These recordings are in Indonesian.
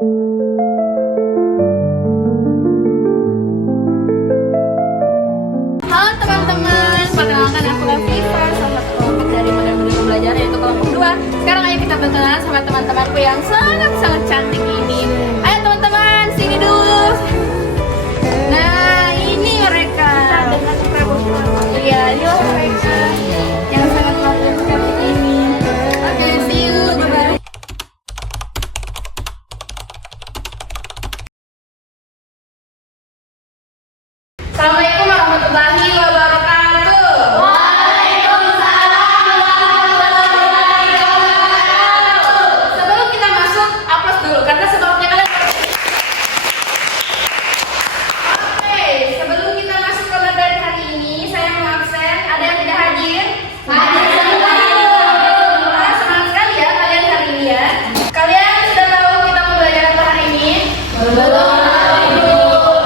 Halo teman-teman, perkenalkan aku Lafifa, salah satu kelompok dari model-model pembelajaran yaitu kelompok 2. Sekarang ayo kita berkenalan sama teman-temanku yang sangat-sangat cantik ini. Ayo teman-teman, sini dulu. Nah, ini mereka. Iya, ini mereka yang sangat cantik ini. Oke, see you, bye-bye. Assalamualaikum warahmatullahi wabarakatuh. Waalaikumsalam warahmatullahi wabarakatuh. Sebelum kita masuk, aplaus dulu karena sebabnya kalian. Oke, sebelum kita masuk ke materi hari ini, saya mau absen. Ada yang tidak hadir? Hadir semua. Semangat sekali ya kalian hari ini ya. Kalian sudah tahu kita mau belajar apa hari ini? Belum.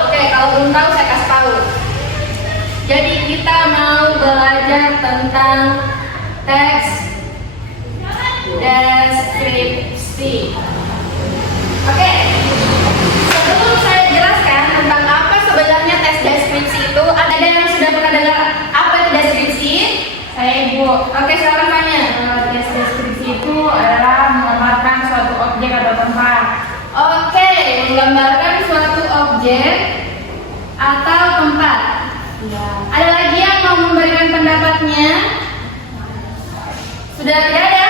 Oke, kalau belum tahu saya kasih tahu. Jadi kita mau belajar tentang teks deskripsi. Oke, sebelum saya jelaskan tentang apa sebenarnya teks deskripsi itu, ada yang sudah pernah dengar apa itu deskripsi? Saya Ibu. Oke, silakan tanya. Tes deskripsi itu adalah menggambarkan suatu objek atau tempat. Oke, menggambarkan suatu objek atau tempat. Ya. Ada lagi yang mau memberikan pendapatnya? Sudah tidak ada?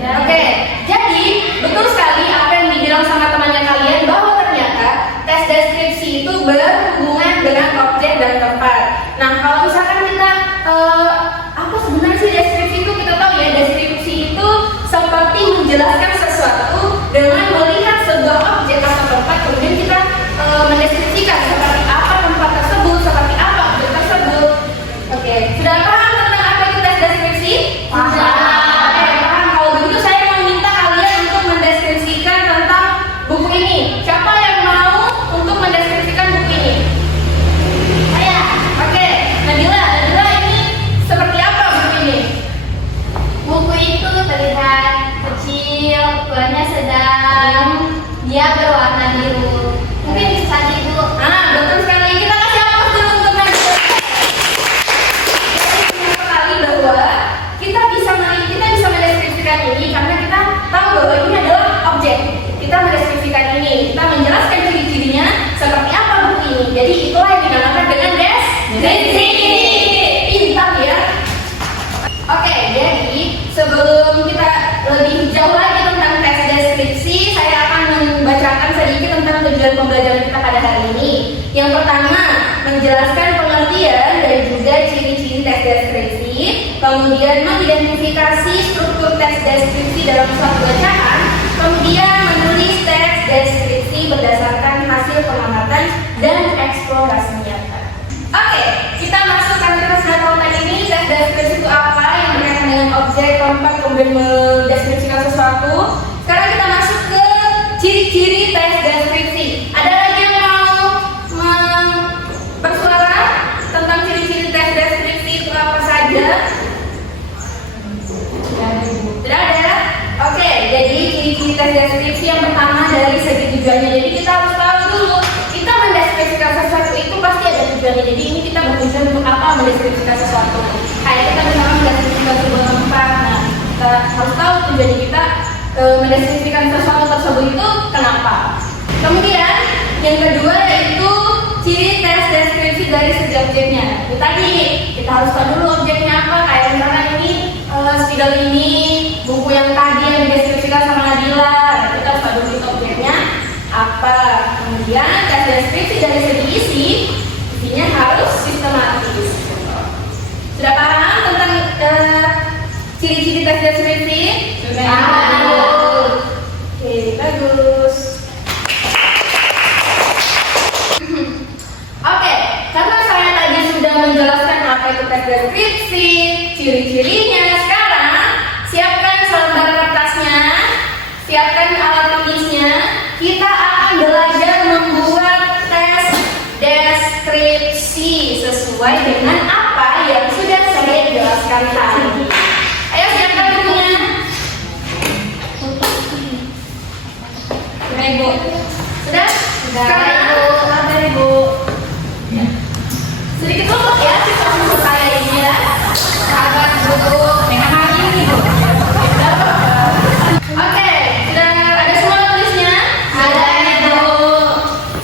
Ya. Oke, jadi betul sekali apa yang dibilang sama temannya kalian bahwa ternyata tes deskripsi itu berhubungan dengan objek dan tempat. Nah, kalau misalkan kita apa sebenarnya sih deskripsi itu, kita tahu ya deskripsi itu seperti menjelaskan sesuatu dengan melihat sebuah objek atau tempat, kemudian kita mendeskripsikan seperti apa tempat tersebut, seperti apa objek tersebut. Oke, sudah paham tentang apa itu tes deskripsi? Paham. Oke, paham. Kalau begitu saya mau minta kalian untuk mendeskripsikan tentang buku ini. Siapa yang mau untuk mendeskripsikan buku ini? Saya. Oke, Nabila ini seperti apa buku ini? Buku itu terlihat kecil, ukurannya sedang, dia berwarna biru. Mungkin bisa ibu. Betul sekali. Kita kasih aplaus dulu untuk Nabila. Jadi sekali bahwa kita bisa mendeskripsikan ini karena kita tahu bahwa ini adalah objek. Kita mendeskripsikan ini, kita menjelaskan ciri-cirinya seperti apa buku ini. Jadi itulah yang dinamakan dengan deskripsi. Pintar ya. Oke, jadi sebelum kita lebih jauh lagi tentang tes deskripsi, saya akan membacakan sedikit tentang tujuan pembelajaran kita pada hari ini. Yang pertama, menjelaskan pengertian dan juga ciri-ciri tes deskripsi, kemudian mengidentifikasi struktur teks deskripsi dalam suatu bacaan, kemudian menulis teks deskripsi berdasarkan hasil pengamatan dan eksplorasi nyata. Oke, kita masuk karena kita sudah tahu tadi ini tes deskripsi itu apa, yang berkaitan dengan objek, tempat, kemudian mendeskripsikan sesuatu. Sekarang kita masuk ke ciri-ciri tes deskripsi. Ada lagi yang mau bersuara tentang ciri-ciri tes deskripsi itu apa saja? Tidak ada? Oke, jadi ciri-ciri tes deskripsi yang pertama dari segi tujuannya. Jadi kita harus tahu dulu, kita mendeskripsikan sesuatu itu pasti ada tujuannya. Jadi ini kita bertujuan untuk apa mendeskripsikan sesuatu. Kayak kita misalnya mendeskripsikan sebuah tempat. Nah, kita harus tahu tujuannya kita mendeskripsikan sesuatu tersebut itu kenapa. Kemudian yang kedua yaitu ciri tes deskripsi dari segi objeknya. Itu tadi kita harus tahu dulu objeknya apa. Kayak misalkan ini spidol ini, buku yang tadi yang dideskripsikan sama Nabila. Nah, kita harus tahu dulu objeknya apa. Kemudian tes deskripsi dari segi isi, isinya harus sistematis. Sudah paham tentang ciri-ciri tes deskripsi? Sudah. Oke, bagus. Oke, karena saya tadi sudah menjelaskan apa itu teks deskripsi, ciri-cirinya, sekarang siapkan selembar kertasnya, siapkan Sabar Ibu. Sedikit lembut ya siswa untuk saya ini ya. Sabar Bu. Dengan hari ini Bu. Oke, sudah ada semua tulisnya? Ada Ibu.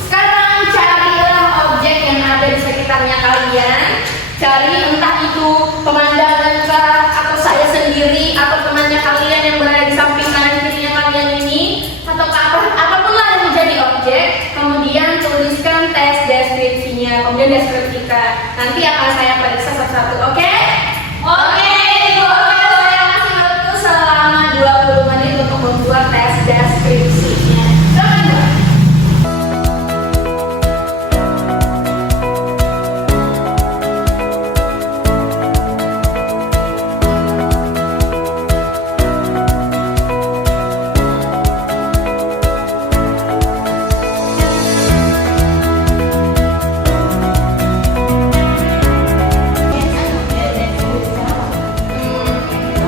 Sekarang carilah objek yang ada di sekitarnya kalian. Cari entah itu pemandangan kah, atau saya sendiri, atau temannya kalian yang berada di samping kanan kirinya kalian ini, atau apapun lah yang menjadi objek. Kemudian tuliskan tes deskripsinya, kemudian deskripsikan. Nanti akan saya periksa satu-satu, oke? Oke Ibu. Saya kasih waktu selama 20 menit untuk membuat tes deskripsinya. Silakan, Bu.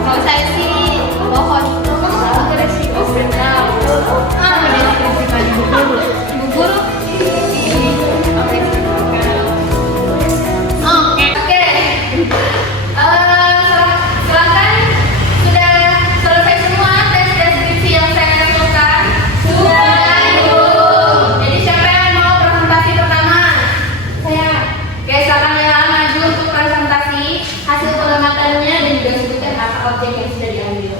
Kalau saya sih pohon itu Deskripsikan Ibu Guru. Ibu Guru. Oke. Oke. Silakan. Sudah selesai semua tes deskripsi yang saya lakukan? Sudah, Ibu. Jadi siapa yang mau presentasi pertama? Saya Oke, silakan ya maju untuk presentasi hasil pengamatannya dan juga sebutkan apa objek yang sudah diambil.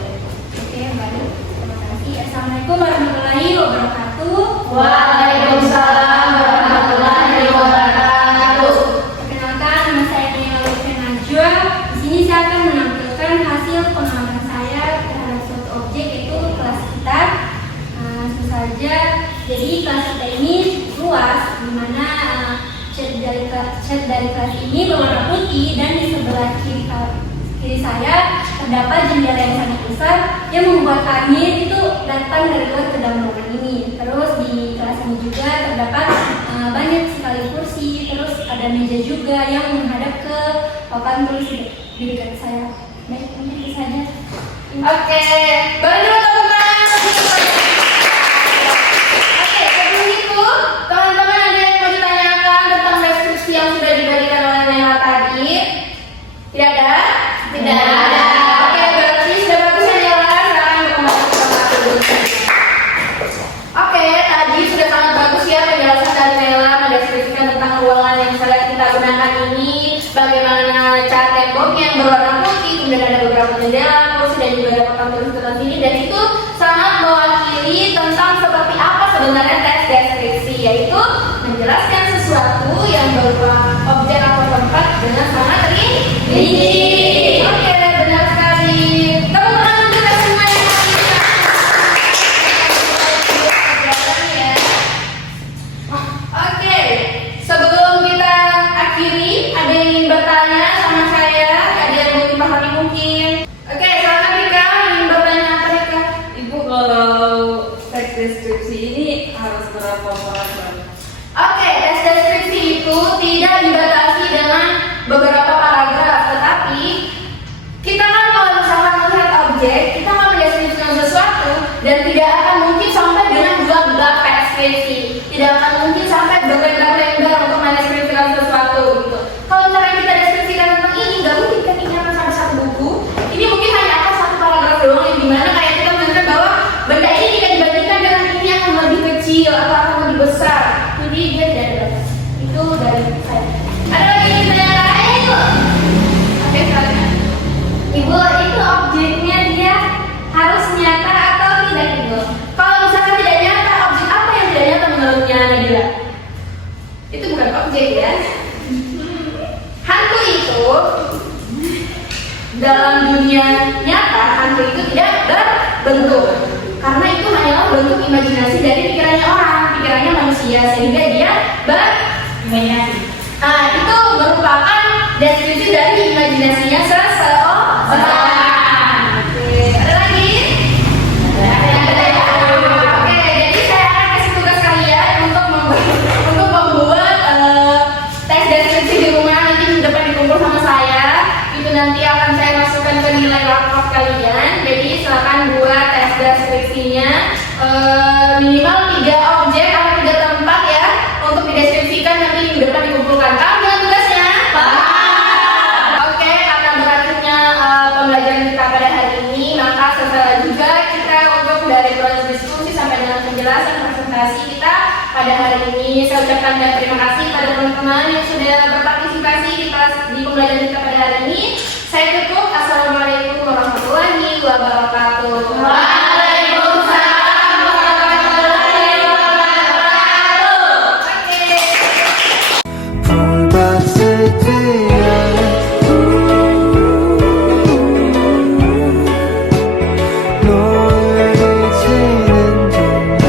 Oke, baik. Terima kasih. Assalamualaikum warahmatullahi wabarakatuh. Waalaikumsalam warahmatullahi wabarakatuh. Perkenalkan, nama saya Nia Lutfi Najwa. Di sini saya akan menampilkan hasil pengamatan saya terhadap suatu objek yaitu kelas kita. Tentu saja, jadi kelas kita ini luas, di mana cat dari kelas ini berwarna putih dan di sebelah kiri saya terdapat jendela yang sangat besar yang membuat angin itu datang dari luar ke dalam ruangan ini. Terus di kelas ini juga terdapat banyak sekali kursi, terus ada meja juga yang menghadap ke papan tulis di dekat saya. Baik, mungkin itu saja. Oke, bagi teman-teman. Oke, sebelum itu, teman-teman ada yang mau ditanyakan tentang deskripsi yang sudah dibagikan oleh Nela tadi? Tidak ada? Tidak ada. Oke, berarti sudah bagus ya Nela. Sekarang kembali ke tempat duduk. Oke, tadi sudah sangat bagus ya penjelasan dari Nela mendeskripsikan tentang ruangan yang sedang kita gunakan ini, bagaimana cat temboknya yang berwarna putih, kemudian ada beberapa jendela, kursi dan juga ada papan tulis di sini, dan itu sangat mewakili tentang seperti apa sebenarnya tes deskripsi, yaitu menjelaskan sesuatu yang berupa objek atau tempat dengan sangat rinci. Oke, benar sekali. Teman-teman juga semua yang ya. Oke, sebelum kita akhiri, ada yang ingin bertanya sama saya? Ada yang mau dipahami mungkin? Oke, silakan Rika, ingin bertanya apa Rika? Ibu, kalau teks deskripsi ini harus berapa paragraf? Oke, tes deskripsi itu tidak dibatasi dengan beberapa paragraf, tetapi kita kan kalau misalkan melihat objek, kita akan mendeskripsikan sesuatu dan tidak akan mungkin sampai dengan bab-bab deskripsi, tidak akan mungkin sampai berlebar-lebar untuk mendeskripsikan sesuatu gitu. Kalau misalkan kita deskripsikan tentang ini, nggak mungkin kan ini akan sampai satu buku. Ini mungkin hanya akan satu paragraf doang, yang dimana kayak kita menunjukkan bahwa benda ini jika dibandingkan dengan ini akan lebih kecil atau akan lebih besar. Jadi dia tidak ada batas. Itu dari saya. Ada lagi yang ditanyakan? Ibu. Oke, silakan. Ibu, itu objeknya dia harus nyata atau tidak Ibu? Kalau misalkan tidak nyata, objek apa yang tidak nyata menurutnya Nabila? Itu bukan objek ya. Hantu itu dalam dunia nyata, hantu itu tidak berbentuk. Karena itu hanyalah bentuk imajinasi dari pikirannya orang, pikirannya manusia, sehingga dia Imajinasi. Nah, itu merupakan deskripsi dari imajinasinya seseorang. Oke, ada lagi? Ada ya? Oke, jadi saya akan kasih tugas kalian untuk membuat tes deskripsi di rumah, nanti depan dikumpul sama saya. Itu nanti akan saya masukkan ke nilai rapor kalian. Jadi silakan buat tes deskripsinya minimal 3 objek atau 3 tempat ya. penjelasan presentasi kita pada hari ini. Saya ucapkan banyak terima kasih pada teman-teman yang sudah berpartisipasi di pembelajaran kita pada hari ini. Saya tutup. Assalamualaikum warahmatullahi wabarakatuh. Waalaikumsalam warahmatullahi wabarakatuh. 노을 지는 동안